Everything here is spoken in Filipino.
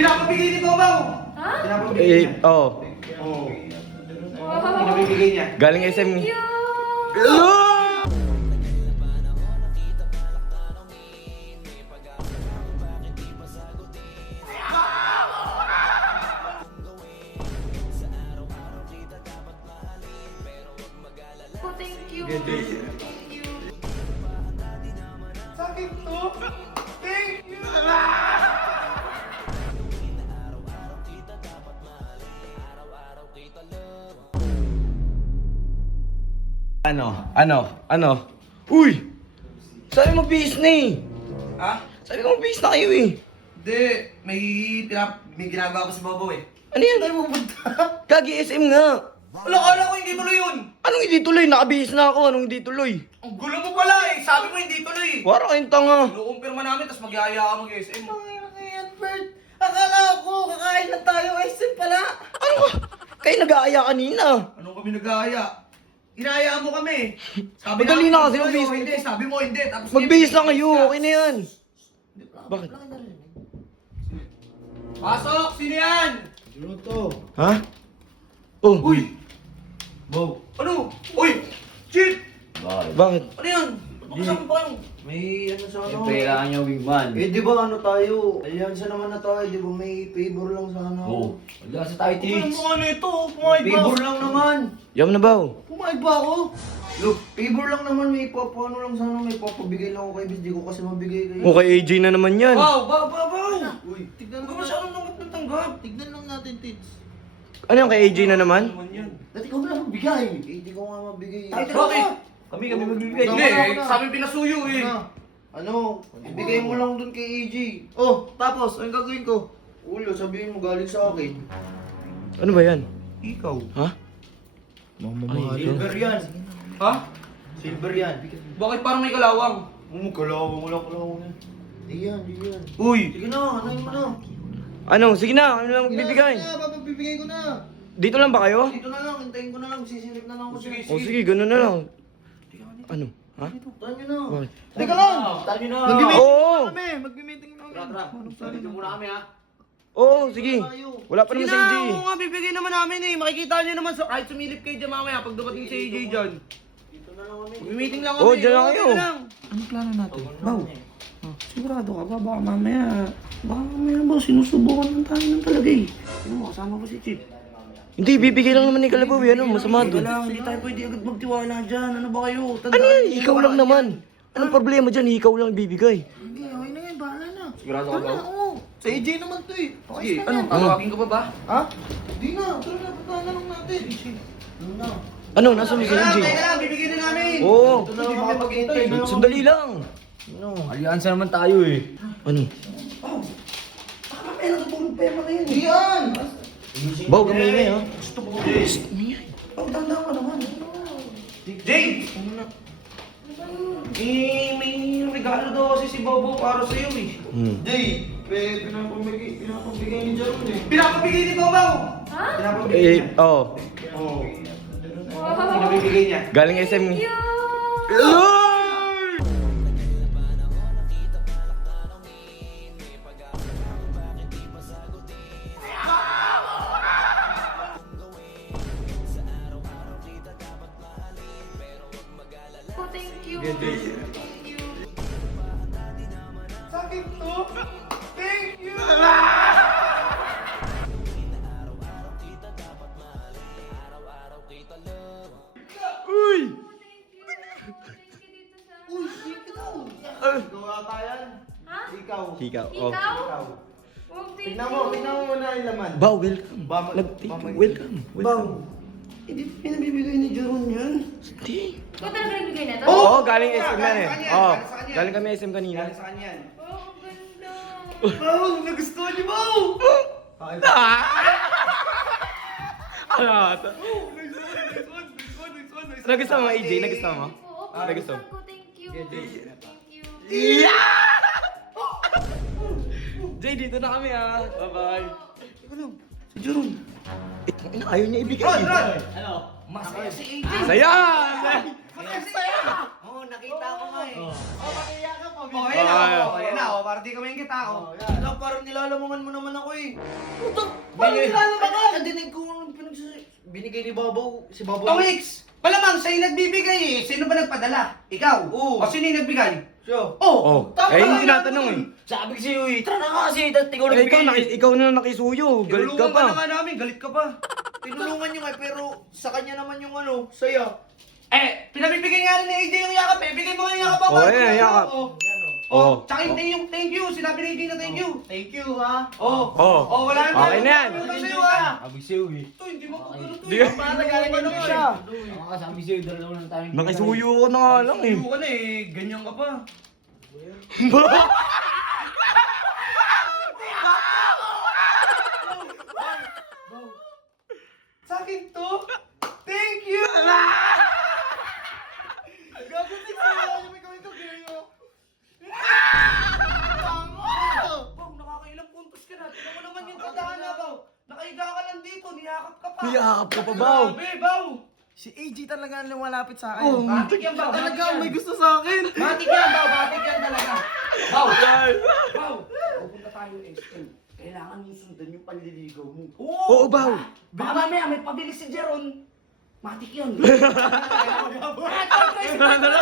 Pinapabigay ni Babaw! Ha? Pinapabigay niya. Oo. Oo. Wow. Pinabibigay niya. Galing SM. Thank you! Hello! Oh, thank you. Thank you. Thank you. Sakit to. Thank you. Ano? Uy! Sabi mo bihis na eh. Ha? Sabi ko mabihis na kayo eh. Hindi. May ginagawa ko sa Babaw eh. Ano yan? Saan mo pupunta? Kagi SM nga. Kala ko hindi tuloy yun. Anong hindi tuloy? Nakabihis na ako. Anong hindi tuloy? Ang gulo mo pala eh. Sabi mo hindi tuloy. Wala kayong tanga. Inuumpirma namin tapos magyaya ka mag-SM. Ayan, Bert. Akala ko, kakain lang tayo. SM pala. Ano ka? Kayo nag-aaya kanina. Anong kami nag-aaya? Inaayaan mo kami. Sabi Madali na kasi tuloy, magbihis. oh, hindi. Sabi mo hindi. Tapos Magbihis na kayo. Okay na yan. Bakit? Pasok! Sino yan? Ano to? Ha? Oh. Uy! Wow. Ano? Uy! Shit! Bakit? Ano yan? Ano kasama pa kayo? May ano sa ano? Kailangan niya wingman. Eh di ba ano tayo? Alyansa naman na tayo, di ba may favor lang sana ako? Oo. Wala sa tayo, Ano Tix. mo ano ito? Pumayag ba? Favor lang naman! Yam na ba? Pumayag ba ako? Look, favor lang naman, may ano lang sana, may papabigay lang ako kay Bis, di ko kasi mabigay kayo. O kay AJ na naman yan. Wow! Wow! Uy, tignan Huwag ka lang masyadong tanggap ng tanggap. Tignan lang natin, Tits. Ano yung kay AJ na naman? Naman yan. Dati ko lang magbigay. Eh, di ko nga mabigay. Ay, bakit? Kami magbibigay. Hindi eh. Sabi pinasuyo eh. Ano? Ibigay mo lang dun kay AJ. Oh, tapos, anong gagawin ko? Ulo, sabihin mo galing sa akin. Ano ba yan? Ikaw. Ha? Silver yan. Ha? Silver yan. Bakit parang may kalawang? Kalawang yan. Di yan. Uy! Sige na, anayin mo na. Ano? Sige na. Ano lang bibigay? Sige na, papabibigay ko na. Dito lang ba kayo? Dito na lang, hintayin ko na lang. Sisilip na lang ako Sige, siya. O sige, ganun na lang. Ano? Ha? Tahan nyo na. Bakit? Teka lang! Tayo na. Mag-meeting Oo! kami! Mag-meeting na kami. Tara, dito muna kami ha. Oo, sige. Wala pa Sige naman si AJ. na! Oo nga, bibigay naman namin eh. Makikita nyo naman sa kahit sumilip kayo dyan mamaya pag dumating si AJ dyan. Dito na lang kami. Mag-meeting lang kami. Oo, dyan lang Oo, kayo. dyan lang. Anong plano natin? Baw, sigurado ka ba? Baka mamaya ba, sinusubukan lang tayo ng talaga eh. Ano mo, kasama ko si Chip. Hindi, bibigay lang naman ni Kalabaw. Ano, masama Teka doon. lang, hindi tayo pwede agad magtiwala dyan. Ano ba kayo? Ano yan? Ikaw lang naman. Anong problema dyan? Ikaw lang ibibigay. Hindi, okay na yan. Bahala na. Sigurado ka ba? Oo. Sa AJ naman to eh. Sige, Ayos na yan. tawagin ka pa ba? Ha? Hindi na. Tara na, puntahan na lang natin. Ano na? Ano, nasa mo si Teka lang, AJ? teka lang, bibigay na namin. Oo. Ito na lang kami maghihintay. Sandali lang. Alyansa naman tayo eh. Ano? Meron sa tulong pera na yan. Hindi yan. Baw, gamay na ha. Gusto ko Jay. Ang tanda ka naman. Jay! Eh, may regalo daw kasi si Bobo para sa'yo eh. Jay, pinapabigay ni Jaron eh. Pinapabigay ni Bobo! Ha? Pinapabigay Eh, niya. oo. Oo. Wow. Pinabibigay niya. Galing SM. Thank you! Hello! Oh, thank you. Thank you. Sakit to. Thank you! Uy! Uy, ikaw. Ikaw ata yan. Ha? Ikaw. Ikaw. Oh. Ikaw? Oh, thank Tignan mo muna yung laman. Baw, welcome. Ba- Welcome. Baw, hindi pinabibigay ni Jaron yan. Hindi. Ikaw talaga nagbigay na to? Oo, galing SM yan eh. Galing sa kanya, Oo, galing sa kanya. galing kami SM kanina. Galing sa kanya yan. Oh, ang ganda. Baw, nagustuhan niyo, Baw! Ano? Nagustuhan mo, AJ? Nagustuhan mo? Oo, Nagustuhan ko. Thank you. Thank you. Jay, dito na kami ah. Bye-bye. Teka lang, si Jaron. Ayaw niya ibigay. Ron! Ano? Masaya si AJ! Saya! Oo, nakita ko nga eh. Oh, ayan na. Oh, ayan na. Oh, para di kami kita. Oh. Alam, parang nilalamangan mo naman ako eh. Paano nilalamangan? Nadinig ko binigay ni Babaw, si Babaw. Tawix! Malamang sa'yo nagbibigay eh. Sino ba nagpadala? Ikaw? Oo. O sino yung nagbigay? Siya. Oh, tama Eh, lang hindi yan. tinatanong eh. Sabi ko sa'yo eh, tara na kasi, tapos ikaw Eh, ikaw na nakisuyo. Galit ka Tinulungan ka na pa. nga namin, galit ka pa. Tinulungan nyo nga, pero sa kanya naman yung ano, saya. Eh, pinabibigay nga rin ni AJ yung yakap eh. Bigay mo nga yung yakap ako. Oh, ayan, yakap. Oh. Oh. Tsaka yung thank you. Sinabi ni AJ na thank you. Thank you ha. Oh. Oh. Oh, wala na. Okay na yan. Wala na sa'yo, ah. Sabi ko sa'yo eh. Ito, hindi mo ko ganun to. Di- eh. Para galing ano nga siya. Ako sabi sa'yo, dalawa lang tayo. Nakisuyo ko na nga lang eh. Suyo ka na eh, ganyan ka pa. Sa akin to? Thank you! Gagutin ko na yung may gawin to, Gayo. Bang, nakakailang puntos ka na. Tignan mo naman yung tadhana, Baw. Nakahiga ka lang dito, niyakap ka pa. Niyakap ka pa, Baw. Grabe, Baw. Si AJ talaga ang lumalapit sa akin. Oh, Matik yan, Baw. Talaga Matik yan. may gusto sa akin. Matik yan, Baw. Matik yan talaga. Baw. Baw. Pupunta tayo SM. Kailangan mo sundan yung panliligaw mo. Oo, Baw. Baka mamaya may pabili si Jeron. Matik yun. Tara, tara.